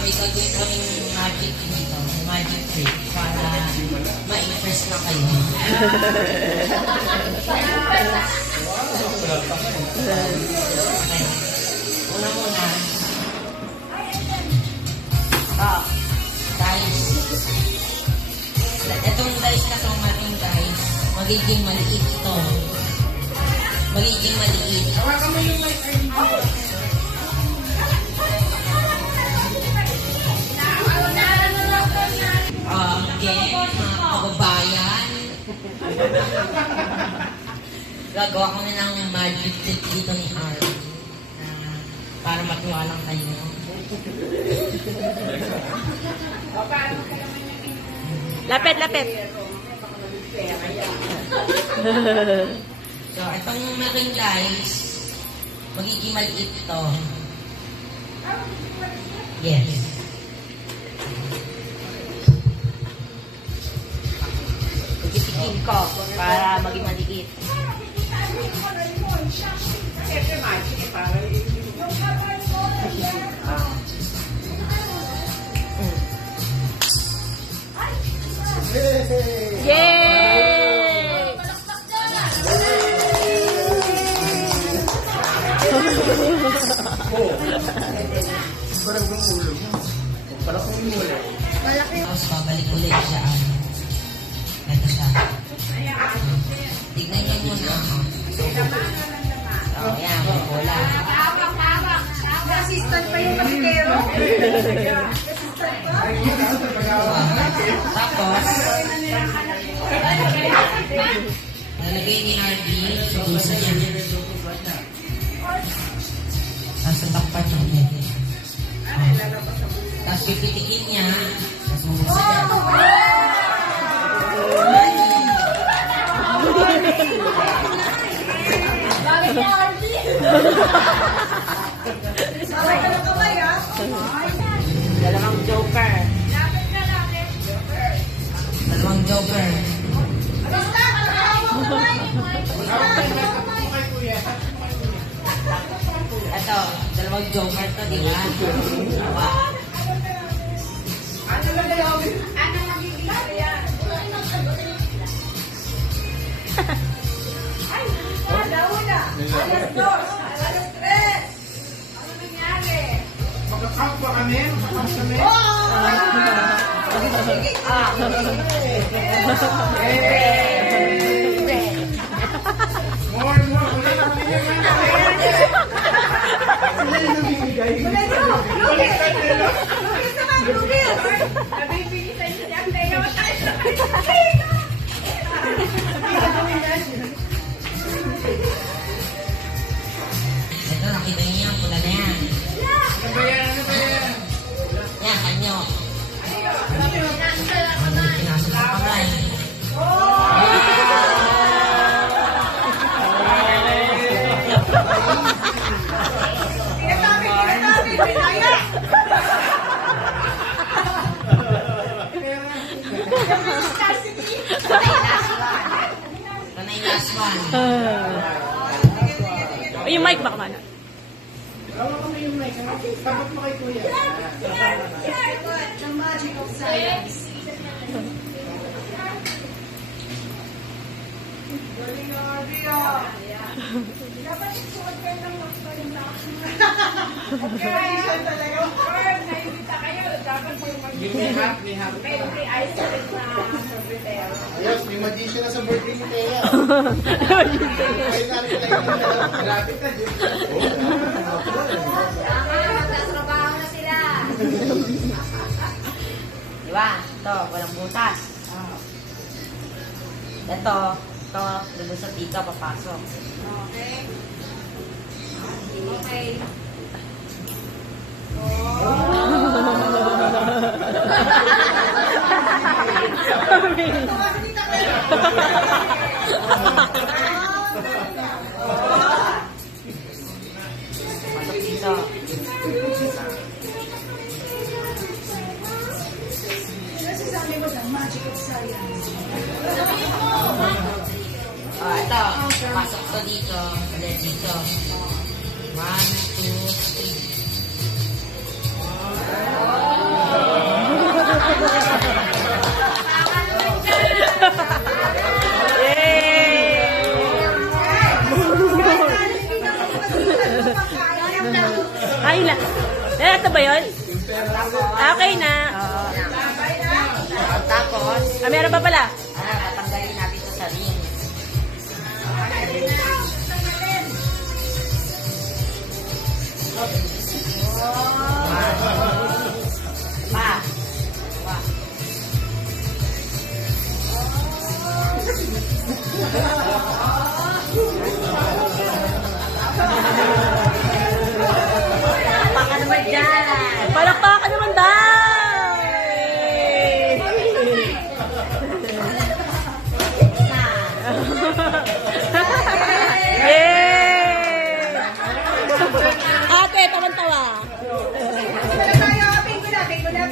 May gagawin kaming magic dito, magic trick, para ma-impress na kayo. Okay. Una-muna. Dice. Itong dice na itong ating dice, magiging maliit ito. Magiging maliit. Hawakan mo yung mic. Again, mga kababayan. Gagawa ko na ng magic trick dito ni Harvey. Para matuwa lang kayo. Lapit, lapit. So, itong aking guys, magiging maliit ito. Yes. Pagkitikin ko para maging maliit. Yay! Parang kung ulo mo. Parang kung ulo. Tapos babalik ulit siya. Ito siya. Tignan niyo muna. So, yan. Bola. Assistant pa yung masikero. Tapos, nalagay ni Harvey sa bulsa niya. Tapos takpan niya. Tapos pipitikin niya. Tapos bulsa niya. Bakit niya, Harvey? Sabay ka ng kamay, ha? Dalawang joker. Lapit na natin. Dalawang joker. Basta, kamay. Ito, dalawang joker to, di ba? Wow. Ano magiging kaya? Ay, dauna. Alas 2. Alas 3. Ano nangyari? Magkakap ba kami? Magkakap kami? More. Wala na kami yung mga. Wala na namimigay. Lugis naman, lugis. Nabibigisan siya. Tayo tayo. Ito, nakita niyo yan. Pula na yan. Ano ba yan? Ano ba yan? Yan, kanyo. Pinasok sa kamay. Pinaya. Ito na yung last one. Yung mic baka mana. Tawa kami yung mic. Tapat mo kay kuya. The magic of science. Galing na, Ria. Dapat isuot kayo ng magsalita. Organization talaga. Naibita kayo. Dapat po yung May hap. may ice cream na secretary. Ayos, may magician na sa birthday ni Thea. Ay, nalit na yun. Grabe ka, Jim. Magtatrabaho na sila. Diba? Ito, walang butas. Ito, lumusot dito, papasok. Okay. Okay. Pasok dito. Sinasabi mo the magic of science. Ito. Pasok to dito. Ulit dito. 1, 2, 3. Ay na. Ito ba yun? Okay na. Tapos, Meron pa pala. tatanggalin natin ito sa ring. Pa. Pa. Baka naman dyan. Palakpakan naman daw! Yay! Ate, tawan-tawa. Tayo, bingo na.